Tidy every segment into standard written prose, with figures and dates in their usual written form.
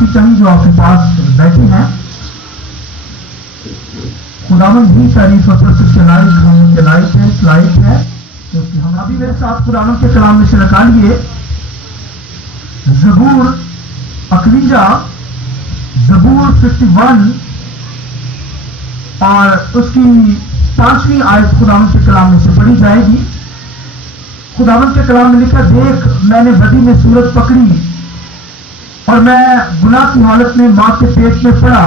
شناختی چاہیے جو آپ کے پاس بیٹھے ہیں. خداوند بھی تعریف و تقدیس کے لائق ہے کیونکہ ہم ابھی میرے ساتھ خداوند کے کلام میں سے نکالیے زبور 51 زبور 51 اور اس کی 5ویں آیت خداوند کے کلام میں سے پڑھی جائے گی. خداوند کے کلام میں لکھا دیکھ میں نے بدی میں صورت پکڑی اور میں گناہ کی حالت میں ماں کے پیٹ میں پڑا.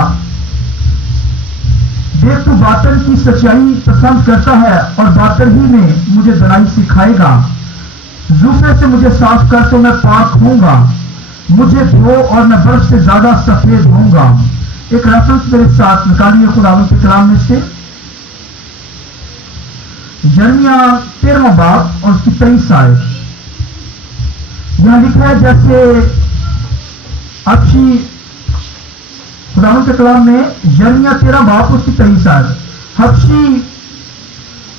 دیکھ تو باطل کی سچائی پسند کرتا ہے اور باطل ہی میں مجھے دلائی سکھائے گا. زوفے سے مجھے صاف کر تو میں پاک ہوں گا. مجھے دھو اور میں برف سے زیادہ سفید ہوں گا. ایک ریفرنس میرے ساتھ نکالیے خداوند کے کلام میں سے یرمیہ 13واں باب اور اس کی 23 آیت. یہاں لکھا ہے جیسے اچھی خداوند کے کلام میں یرمیہ 13 باب اس کی 23 آیت. حبشی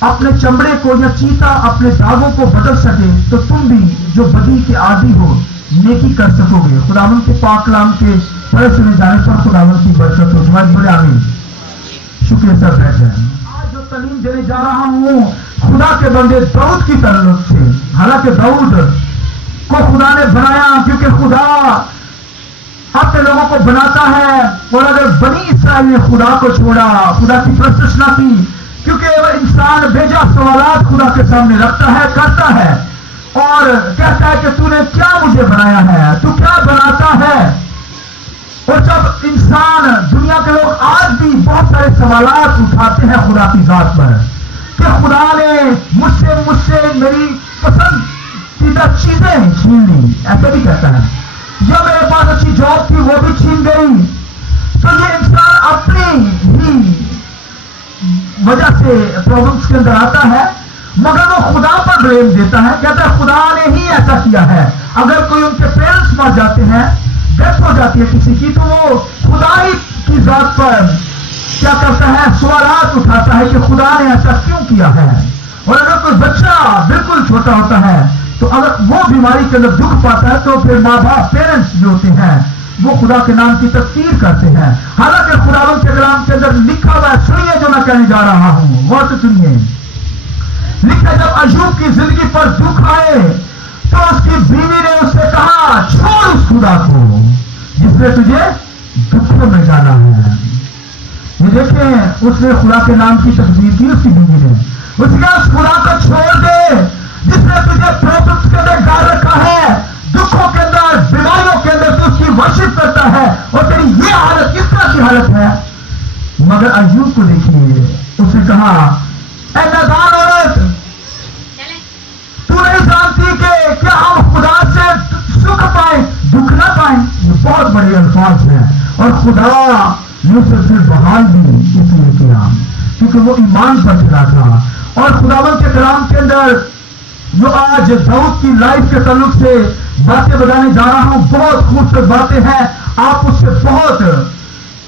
اپنے چمڑے کو یا چیتا اپنے داغوں کو بدل سکے تو تم بھی جو بدی کے عادی ہو نیکی کر سکو گے. خداوند کے پاک کلام کے پڑھے سنے جانے پر خداوند کی برکت ہو. تمہارے بڑے آمین. شکریہ سر بیٹھے ہیں. آج جو تعلیم دینے جا رہا ہوں خدا کے بندے داؤد کی تعلق سے. حالانکہ داؤد کو خدا نے بنایا کیونکہ خدا اپنے لوگوں کو بناتا ہے. اور اگر بنی اسرائیل نے خدا کو چھوڑا خدا کی پرستش نہ کی کیونکہ وہ انسان بھیجا سوالات خدا کے سامنے رکھتا ہے کرتا ہے اور کہتا ہے کہ تو نے کیا مجھے بنایا ہے, تو کیا بناتا ہے. اور جب انسان دنیا کے لوگ آج بھی بہت سارے سوالات اٹھاتے ہیں خدا کی ذات پر کہ خدا نے مجھ سے میری پسندیدہ چیزیں چھین لی, ایسے بھی کہتا ہے, یا میرے پاس اچھی جاب تھی وہ بھی چھین گئی. تو یہ انسان اپنی ہی وجہ سے پرابلمس کے اندر آتا ہے مگر وہ خدا پر بلیم دیتا ہے. کہتا ہے خدا نے ہی ایسا کیا ہے. اگر کوئی ان کے پیرنٹس مر جاتے ہیں ڈیتھ ہو جاتی ہے کسی کی تو وہ خدا ہی کی ذات پر کیا کرتا ہے سوالات اٹھاتا ہے کہ خدا نے ایسا کیوں کیا ہے. اور اگر کوئی بچہ بالکل چھوٹا ہوتا ہے تو اگر وہ بیماری کے اندر دکھ پاتا ہے تو پھر ماں باپ پیرنٹس جو ہوتے ہیں وہ خدا کے نام کی تفسیر کرتے ہیں. حالانکہ خداوند کے کلام کے اندر لکھا ہوا ہے, سنیے جو میں کہنے جا رہا ہوں, غور سے سنیے. لکھا جب ایوب کی زندگی پر دکھ آئے تو اس کی بیوی نے اس سے کہا چھوڑ اس خدا کو جس نے تجھے دکھوں میں ڈالا ہے. یہ دیکھیں اس نے خدا کے نام کی تفسیر کی اس کی بیوی نے. اس نے اس خدا کو چھوڑ دے جس نے تجھے پرابلمس کے اندر ڈال رکھا ہے, دکھوں کے اندر بیماریوں کے اندر تو اس کی ورشپ کرتا ہے اور تیری یہ حالت کس طرح کی حالت ہے. مگر ایوب کو دیکھیے, اس نے کہا اے نادان عورت تو نہیں جانتی کہ کیا ہم خدا سے سکھ پائیں دکھ نہ پائیں. یہ بہت بڑے الفاظ ہیں اور خدا نے اسے پھر بحال بھی اس لیے کیا کیونکہ وہ ایمان پر کھڑا تھا. اور خداوند کے کلام کے اندر جو آج داؤد کی لائف کے تعلق سے باتیں بتانے جا رہا ہوں بہت خوبصورت باتیں ہیں. آپ اس سے بہت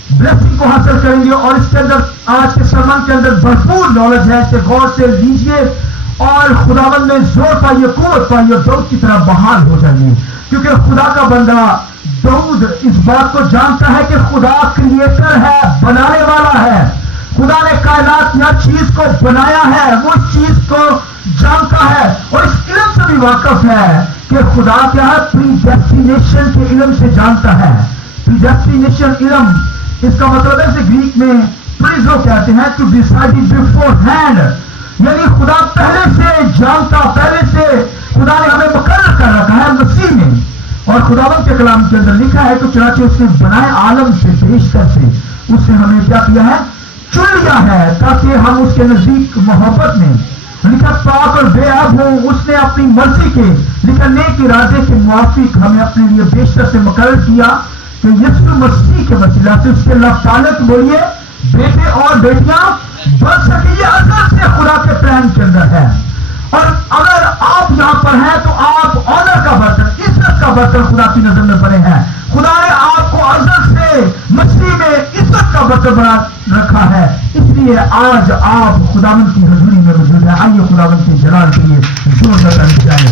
بلیسنگ کو حاصل کریں گے اور اس کے اندر آج کے سرمن کے اندر بھرپور نالج ہے. اسے غور سے لیجیے اور خداوند میں زور پائیے, قوت پائیے اور داؤد کی طرح بحال ہو جائیے کیونکہ خدا کا بندہ داؤد اس بات کو جانتا ہے کہ خدا کریٹر ہے, بنانے والا ہے. خدا نے کائنات کی ہر چیز کو بنایا ہے, وہ اس چیز کو جانتا ہے اور اس علم سے بھی واقف ہے کہ خدا کیا ہے پری ڈیسٹینیشن کے علم سے جانتا ہے. پری ڈیسٹینیشن علم اس کا مطلب ہے اسے گریک میں پریزو کہتے ہیں ٹو ڈیسائڈ بیفور ہینڈ, یعنی خدا پہلے سے جانتا, پہلے سے خدا نے ہمیں مقرر کر رکھا ہے مسیح میں. اور خداوند کے کلام کے اندر لکھا ہے کہ چنانچہ اس نے بنائے عالم سے بیشتر سے اس نے ہمیں کیا کیا ہے چن لیا ہے تاکہ ہم اس کے نزدیک محبت میں لکھا پاک اور بے عیب ہوں. اس نے اپنی مرضی کے لکھا نیک ارادے کے موافق ہمیں اپنے لیے بیشتر سے مقرر کیا کہ یسوع مسیح کے وسیلہ سے اس کے لفظ بولیے بیٹے اور بیٹیاں بن سکے. یہ اصل سے خدا کے پلان کے اندر ہے. اور اگر آپ یہاں پر ہیں تو آپ آنر کا برتن, عزت کا برتن خدا کی نظر میں بنے ہیں. خدا نے آپ کو ازل سے مسیح میں عزت کا برتن بنا رکھا ہے, اس لیے آج آپ خداوند کی حضوری میں موجود ہیں. آئیے خداوند کے جلال کے لیے زور سے کرنی چاہیے.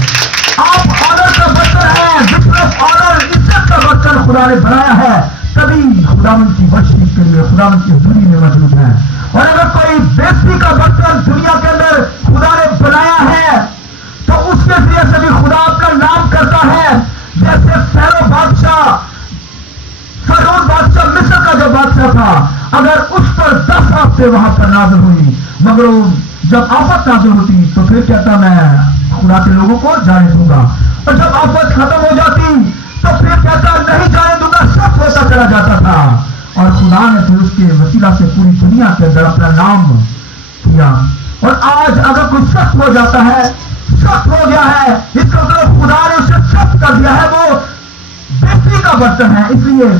آپ آنر کا برتن ہیں, آنر عزت کا برتن خدا نے بنایا ہے تبھی خداوند کی بخشش کے لیے خداوند کی حضوری میں موجود ہے. اور اگر کوئی بیزتی کا برتن دنیا کے اندر خدا نے بنایا ہے تو اس کے ذریعے سے بھی خدا اپنا نام کرتا ہے. جیسے فیرو بادشاہ، فرعون بادشاہ مصر کا جو بادشاہ تھا، اگر اس پر 10 ہفتے وہاں پر نازل ہوئی، مگر جب آفت نازل ہوتی تو پھر کہتا میں خدا کے لوگوں کو جانے دوں گا، اور جب آفت ختم ہو جاتی تو پھر کہتا نہیں جانے دوں گا، سب ہوتا چلا جاتا تھا. اور خدا نے پھر اس کے وسیلہ سے پوری دنیا کے اندر اپنا نام کیا. اور آج اگر کوئی سخت ہو جاتا ہے، سخت ہو گیا ہے، اس کا مطلب خدا نے اسے سخت کر دیا ہے، وہ بیٹری کا برتن ہے. اس لیے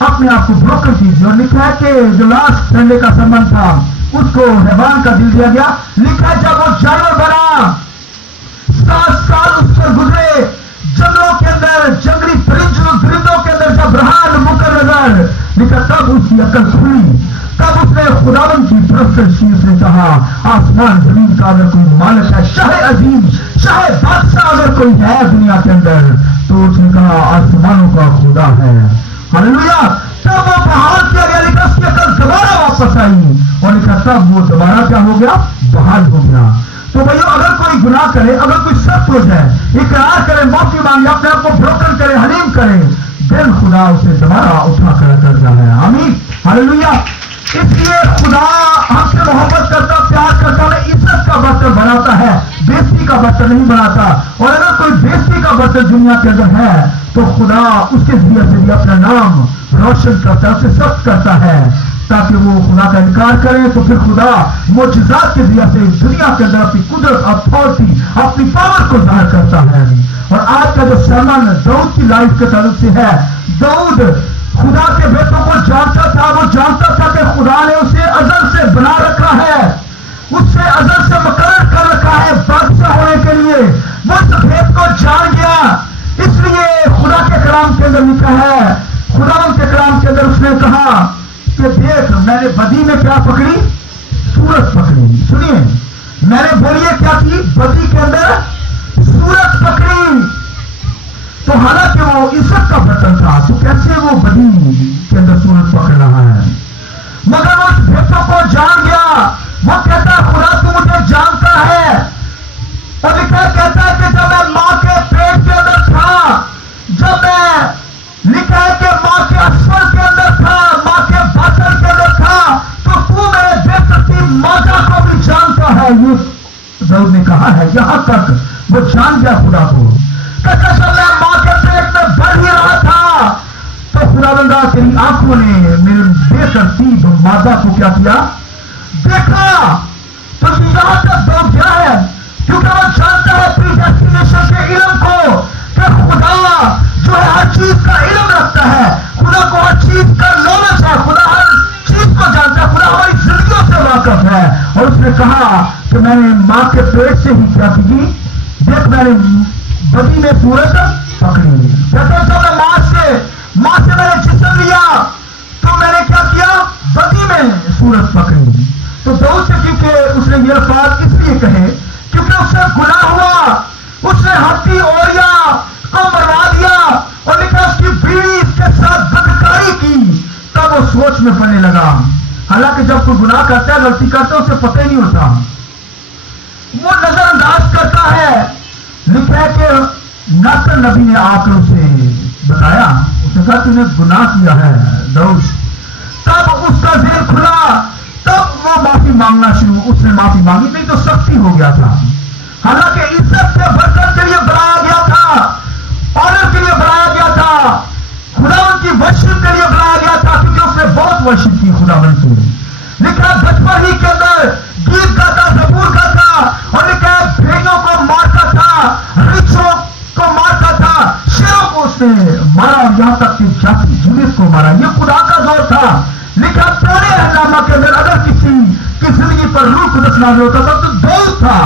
اپنے آپ کو بروکن کیجیے. اور لکھا ہے کہ جو لاسٹ سنڈے کا سرمن تھا اس کو حیوان کا دل دیا گیا. لکھا ہے جب وہ جانور بنا 7 سال اس پر گزرے، جنگلوں کے اندر جنگلی پرندوں کے اندر جب رہا مقرر، لکھا تب اس کی عقل کھلی، تب اس نے خداوند کی طرف سے اس نے کہا آسمان زمین کا اگر کوئی مالک ہے، شاہ عظیم، شاہ بادشاہ اگر کوئی ہے دنیا کے اندر، تو اس نے کہا آسمانوں کا خدا ہے. ہلیلویا. تب وہ بحال کیا گیا، لکھا اس کی عقل دوبارہ واپس آئی، اور لکھا تب وہ دوبارہ کیا ہو گیا؟ بحال ہو گیا. تو بھائیو اگر کوئی گناہ کرے، اگر کوئی سخت ہو جائے، اقرار کرے، معافی مانگے، اپنے آپ کو بروکن کرے، حلیم کرے، دل خدا اسے دوبارہ اٹھا کر کرتا ہے. آمین. ہلیلویا. اس لیے خدا ہم سے محبت کرتا، پیار کرتا ہے، عزت کا برتن بناتا ہے، بیزتی کا برتن نہیں بناتا. اور اگر کوئی بیزتی کا برتن دنیا کے اندر ہے تو خدا اس کے ذریعے سے بھی اپنا نام روشن کرتا ہے، اسے سخت کرتا ہے تاکہ وہ خدا کا انکار کرے. تو پھر خدا معجزات کے ذریعے سے دنیا کے اندر اپنی قدرت، اتھارٹی، اپنی پاور کو ظاہر کرتا ہے. اور آج کا جو سرمن داؤد کی لائف کے تعلق سے ہے، داؤد خدا کے بیٹوں کو جانتا تھا، وہ جانتا تھا کہ خدا نے اسے ازل سے بنا رکھا ہے، اس سے ازل سے مقرر کر رکھا ہے بادشاہ ہونے کے لیے. وہ اس بھید کو جان گیا. اس لیے خدا کے کلام کے اندر لکھا ہے، خداوند کے کلام کے اندر اس نے کہا کہ دیکھ میں نے بدی میں کیا پکڑی؟ سورت پکڑی. سنیے، میں نے بولیے کیا کی؟ بدی کے اندر سورت پکڑی. تو حالانکہ وہ عزت کا برتن تھا، تو کیسے وہ بدی کے اندر سورت پکڑ رہا ہے؟ مگر وہ اس بھیتوں کو جان گیا. وہ کہتا خدا تو مجھے جانتا ہے. اور کہتا ہے کہ جب میں ماں کے پیٹ کے اندر تھا، جب میں لکھا ہے کہ ماں کے اسفل کے اندر تھا، ماں کے باطن کے اندر تھا، تو میرے بے ترتیب ماتا کو بھی جانتا ہے. یہ داؤد نے کہا ہے. یہاں تک وہ جان گیا خدا کو کہ جب میں ماں کے پیٹ میں بڑھ ہی رہا تھا تو خداوندہ تیری آنکھوں نے میرے بے ترتیب مادہ کو کیا کیا؟ دیکھا. تو یہاں تک داؤد گیا ہے کیونکہ وہ جانتا ہے پریڈیسٹینیشن کے علم کو کہ خدا جو ہے ہر چیز کا علم رکھتا ہے، خدا کو ہر چیز کا نالج ہے، خدا ہر چیز کو جانتا ہے، خدا ہماری زندگیوں سے واقف ہے. اور اس نے کہا کہ میں نے ماں کے پیٹ سے ہی کیا کی؟ دیکھ میں نے بدی میں سورت پکڑی. کہتے ہیں جب میں ماں سے میں نے جسم لیا تو میں نے کیا کیا؟ بدی میں سورت پکڑی. تو داؤد سے کیونکہ اس نے یہ الفاظ اس لیے کہے کیونکہ اس سے گناہ ہوا، اس نے ہتھی اوریا کو مروا دیا اور لکھا اس کی بیوی اس کے ساتھ بدکاری کی. تب وہ سوچ میں پڑنے لگا. حالانکہ جب کوئی گناہ کرتا ہے، غلطی کرتا ہے، اسے پتہ ہی نہیں ہوتا، وہ نظر انداز کرتا ہے. لکھا ہے کہ ناتن نبی نے آ کر اسے بتایا، اس نے کہا تم نے گناہ کیا ہے داؤد. تب اس کا ذہن کھلا، تب وہ معافی مانگنا شروع، اس نے معافی مانگی. نہیں تو سختی ہو گیا تھا. حالانکہ عزت سے برکت کے لیے بنایا گیا تھا، آنر کے لیے بنایا گیا تھا، خداوند کی ورشپ کے لیے بنایا گیا تھا، کیونکہ اس نے بہت ورشپ کی خداوند کی. لکھا بچپن ہی کے اندر گیت گاتا، زبور گاتا، اور لکھا بھیڑوں کو مارتا تھا، ریچھوں کو مارتا تھا، شیروں کو اس نے مارا، یہاں تک کہ جاتی جولیت کو مارا. یہ خدا کا دور تھا. لکھا پرانے اہلنامہ کے اندر اگر کسی کی زندگی پر روح قدس نازل ہوتا تھا تو داؤد تھا.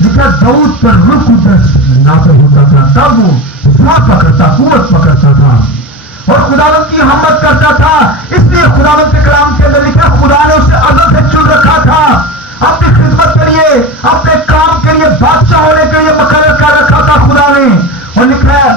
لکھا داؤد پر روح قدس نازل ہوتا تھا، تب وہ زور پکڑتا، قوت پکڑتا تھا اور خداوند کی حمد کرتا تھا. اس لیے خداوند کے کلام کے اندر لکھا خدا نے اسے ازل سے چن رکھا تھا، اپنی خدمت کے لیے، اپنے کام کے لیے، بادشاہ ہونے کے لیے مقرر کر رکھا تھا خدا نے. اور لکھا ہے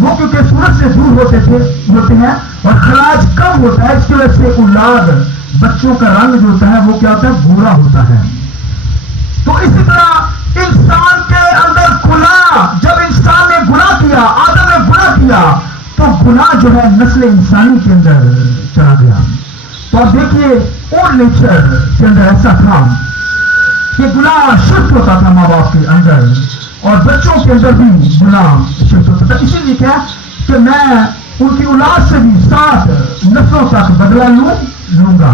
وہ کیونکہ سورج سے دور ہوتے ہیں اور خراج کم ہوتا ہے، اس کی وجہ سے اولاد بچوں کا رنگ جو ہوتا ہے وہ کیا ہوتا ہے؟ گورا ہوتا ہے۔ تو اسی طرح انسان کے اندر گناہ، جب انسان نے گناہ کیا، آدم نے گناہ کیا، تو گناہ جو ہے نسل انسانی کے اندر چلا گیا۔ تو اب دیکھیے اولڈ نیچر کے اندر ایسا تھا کہ گناہ شفٹ ہوتا تھا ماں باپ کے اندر، اور بچوں کے اندر بھی گناہ شفٹ ہوتا تھا۔ اسی لیے کیا کہ میں ان کی اولاد سے بھی 7 نسلوں تک بدلہ لوں گا۔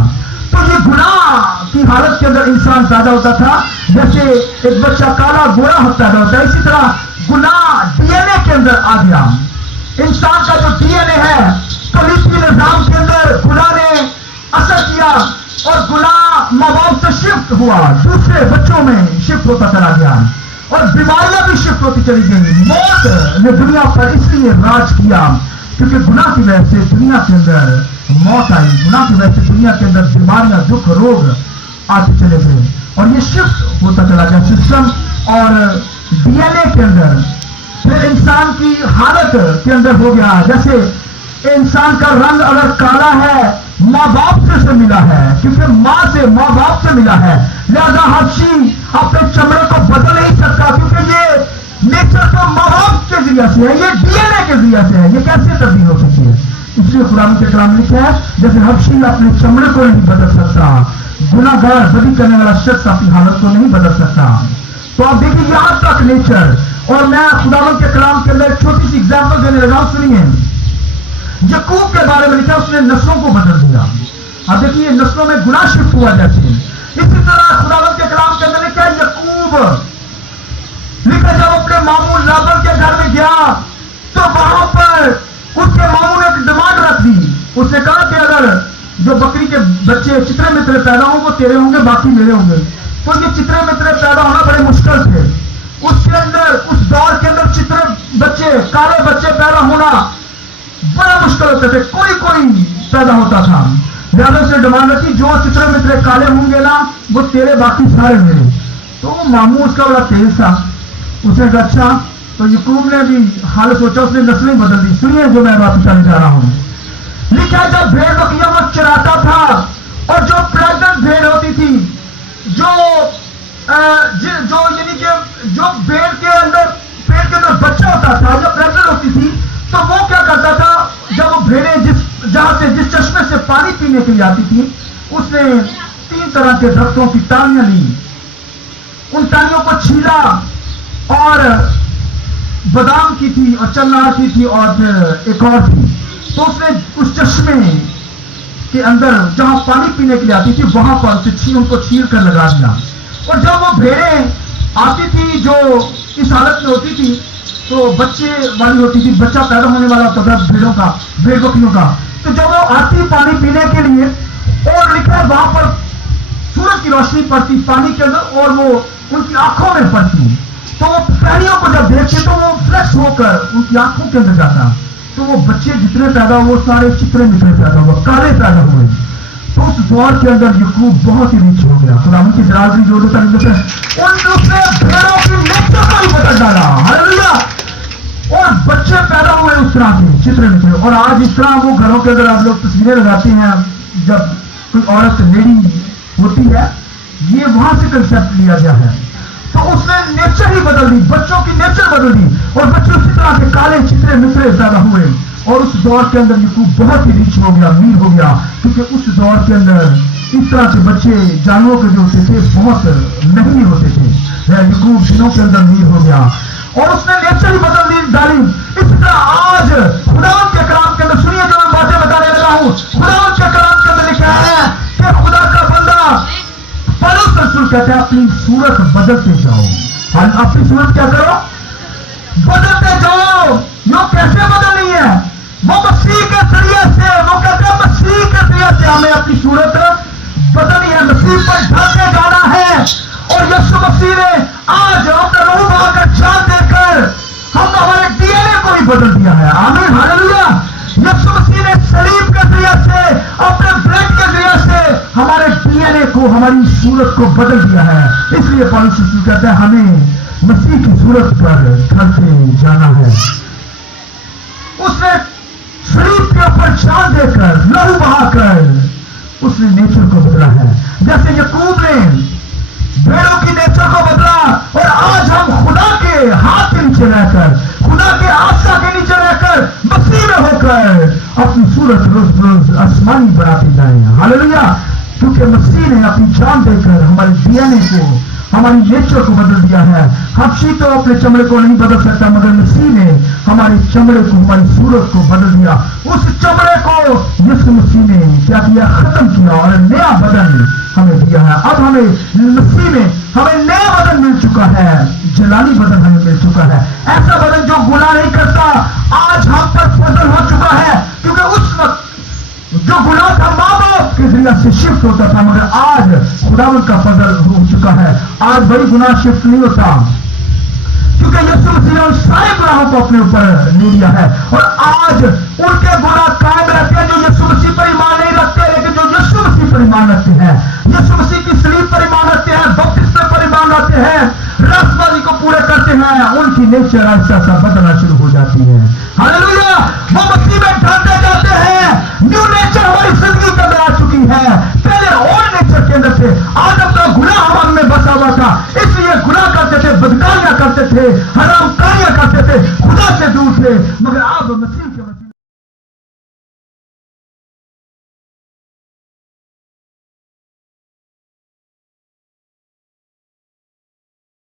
تو یہ گناہ کی حالت کے اندر انسان پیدا ہوتا تھا، جیسے ایک بچہ کالا گورا پیدا ہوتا ہے، اسی طرح گناہ ڈی این اے کے اندر آ گیا۔ انسان کا جو ڈی این اے ہے، پولیسی نظام کے اندر گناہ نے اثر کیا، اور گناہ ماں باپ سے شفٹ ہوا، دوسرے بچوں میں شفٹ ہوتا چلا گیا، اور بیماریاں بھی شفٹ ہوتی چلی گئی۔ موت نے دنیا پر اس لیے راج کیا کیونکہ گناہ کی وجہ سے دنیا کے اندر موت آئی، گناہ کی وجہ سے دنیا کے اندر بیماریاں، دکھ، روگ آتے چلے گئے، اور یہ شفٹ ہوتا چلا گیا سسٹم اور ڈی این اے کے اندر۔ پھر انسان کی حالت کے اندر ہو گیا، جیسے انسان کا رنگ اگر کالا ہے ماں باپ سے ملا ہے، کیونکہ ماں باپ سے ملا ہے، لہذا حبشی اپنے چمڑے کو بدل نہیں سکتا، کیونکہ یہ نیچر تو ماں باپ کے ذریعے سے ہے، یہ ڈی این اے کے ذریعے سے ہے، یہ کیسے تبدیل ہو سکتی ہے؟ اس لیے قرآن کے کلام لکھا ہے جیسے حبشی اپنے چمڑے کو نہیں بدل سکتا، گناہ گار بدی کرنے والا شخص اپنی حالت کو نہیں بدل سکتا۔ تو آپ دیکھیے یہاں تک نیچر، اور میں خداوند کے کلام کے اندر ایک چھوٹی سی ایگزامپل دینے لگا، سنیے۔ یعقوب کے بارے میں لکھا اس نے نسلوں کو بدل دیا۔ اب دیکھیے نسلوں میں گناہ شفٹ ہوا جیسے، اسی طرح خداوند کے کلام کے اندر لکھا یعقوب لکھا جب اپنے ماموں لابن کے گھر میں گیا تو وہاں پر اس کے ماموں نے ایک ڈیمانڈ رکھ دی۔ اس نے کہا کہ اگر جو بکری کے بچے چترے مترے پیدا ہوں وہ تیرے ہوں گے، باقی میرے ہوں گے۔ تو یہ چترے مترے پیدا ہونا بڑے مشکل تھے اس کے اندر، اس دور کے اندر چترے بچے، کالے بچے پیدا ہونا بڑا مشکل ہوتے تھے، کوئی پیدا ہوتا تھا۔ لہٰذا اس نے ڈیمانڈ رکھی جو چترے مترے کالے ہوں گے نا وہ تیرے، باقی سارے میرے۔ تو وہ ماموں اس کا بڑا تیز تھا، اس نے کہا اچھا۔ تو یعقوب نے بھی حال سوچا، اس نے نسلیں بدل دی۔ سنیے جو میں بات بتانے جا رہا ہوں، لکھا جب بھیڑ بکریاں وہ چراتا تھا اور جو پریگننٹ بھیڑ ہوتی تھی، جو یعنی کہ جو بھیڑ کے اندر پیٹ کے اندر بچہ ہوتا تھا، جب پریگننٹ ہوتی تھی تو وہ کیا کرتا تھا، جب وہ بھیڑیں جس چشمے سے پانی پینے کے لیے آتی تھی، اس نے 3 طرح کے درختوں کی ٹاہنیاں لی، ان ٹاہنیوں کو چھیلا اور بادام کی تھی اور چنار کی تھی اور پھر ایک اور تھی، تو اس نے اس چشمے کے اندر جہاں پانی پینے کے لیے آتی تھی وہاں پر ان کو چھیل کر لگا دیا۔ اور جب وہ بھیڑیں آتی تھی جو اس حالت میں ہوتی تھی تو بچے والی ہوتی تھی، بچہ پیدا ہونے والا ہوتا تھا بھیڑ بکریوں کا، تو جب وہ آتی پانی پینے کے لیے اور لکھا وہاں پر سورج کی روشنی پڑتی پانی کے اندر اور وہ ان کی آنکھوں میں پڑتی، تو وہ پہلیوں کو جب دیکھتے تو وہ فلیش ہو کر ان کی آنکھوں کے اندر جاتا، تو وہ بچے جتنے پیدا ہوئے وہ سارے چترے مترے پیدا ہوئے، کالے پیدا ہوئے۔ تو اس دور کے اندر یعقوب بہت ہی ریچ ہو گیا، خدا کی جلال جو ہوتا ہے ان دوسرے بھیڑوں کی نیچر کو ہی بدل ڈالا، ہاللیلویا، اور بچے پیدا ہوئے اس طرح کے چترے مترے۔ اور آج اس طرح وہ گھروں کے اندر آپ لوگ تصویریں لگاتے ہیں، جب کوئی عورت لیڈی ہوتی ہے، یہ وہاں سے کنسپٹ لیا گیا ہے۔ تو اس نے نیچر ہی بدل دی، بچوں کی نیچر بدل دی، اور بچے اسی طرح کے کالے چترے مترے پیدا ہوئے۔ اور اس دور کے اندر یعقوب بہت ہی ریچ ہو گیا، امیر ہو گیا، کیونکہ اس دور کے اندر اس طرح کے بچے جانوروں کے جو ہوتے تھے بہت نہیں ہوتے تھے۔ یعقوب دنوں کے اندر امیر ہو گیا اور اس نے نیچر ہی بدل دی ڈالی۔ اسی طرح آج خداوند کے کلام کے اندر سنیے جو میں باتیں بتانے لگا ہوں، خداوند کے کلام کے اندر لکھا ہے کہ خدا کا بندہ پولس رسول کہتے ہیں اپنی صورت بدلتے جاؤ، اپنی صورت کیا کرو، بدلتے جاؤ۔ یہ کیسے بدلنی ہے؟ وہ مسیح کے ذریعے سے، وہ کہتے ہیں مسیح کے ذریعے سے ہمیں اپنی صورت بدلنی ہے، مسیح پر ڈھالتے جانا ہے۔ اور یسوع مسیح نے آج اپنا روح بہا کر جان دے کر ہم ہمارے ڈی این اے کو بھی بدل دیا ہے، آمین ہاللیلویا۔ یسوع مسیح نے صلیب کے ذریعے سے، اپنے بلڈ کے ذریعے سے ہمارے ڈی این اے کو، ہماری صورت کو بدل دیا ہے۔ اس لیے پولس رسول کہتا ہے ہمیں مسیح کی صورت پر ڈھالتے جانا ہے۔ اس نے صلیب کے اوپر جان دے کر لہو بہا کر اس نے نیچر کو بدلا ہے. جیسے یعقوب نے بھیڑوں کی نیچر کو بدلا اور آج ہم خدا کے ہاتھ کے نیچے رہ کر خدا کے آسا کے نیچے رہ کر مسیح میں ہو کر اپنی صورت روز روز آسمانی بناتے جائیں. ہاللیلویا. کیونکہ مسیح نے اپنی جان دے کر ہمارے ڈی این اے کو ہماری نیچر کو بدل دیا ہے. حبشی تو اپنے چمڑے کو نہیں بدل سکتا مگر مسیح نے ہمارے چمڑے کو ہماری صورت کو بدل دیا. اس چمڑے کو یسوع مسیح نے کیا کیا؟ ختم کیا اور نیا بدن ہمیں دیا ہے. اب ہمیں مسیح میں ہمیں نیا بدن مل چکا ہے. جلالی بدن ہمیں مل چکا ہے. ایسا بدن جو گناہ نہیں کرتا. آج ہم پر فضل ہو چکا ہے کیونکہ اس وقت جو گناہ کا ماں باپ کے ذریعے سے شفٹ ہوتا تھا مگر آج خداوند کا فضل ہو چکا ہے. آج بڑی گناہ شفٹ نہیں ہوتا کیونکہ یسوع مسیح نے ان سارے گناہوں کو اپنے اوپر لے لیا ہے اور آج ان کے گناہ قائم رہتے ہیں جو یسوع مسیح پر ایمان نہیں رکھتے لیکن جو یسوع مسیح پر ایمان رکھتے ہیں, یسوع مسیح کی صلیب پر ایمان رکھتے ہیں, بپتسمے پر ایمان رکھتے ہیں, رس بازی کو پورے کرتے ہیں, ان کی نیچر ایسا سا بدلنا شروع ہو جاتی ہے. ہاللیلویا. وہ مسیح میں ڈھالتے جاتے ہیں. نیو نیچر ہماری زندگی کے اندر آ چکی ہے. پہلے اولڈ نیچر کے اندر تھے. آدم کا گناہ ہمارے میں بسا ہوا تھا اس لیے گناہ کرتے تھے, بدکاریاں کرتے تھے, حرام کاریاں کرتے تھے, خدا سے دور تھے. مگر اب مسیح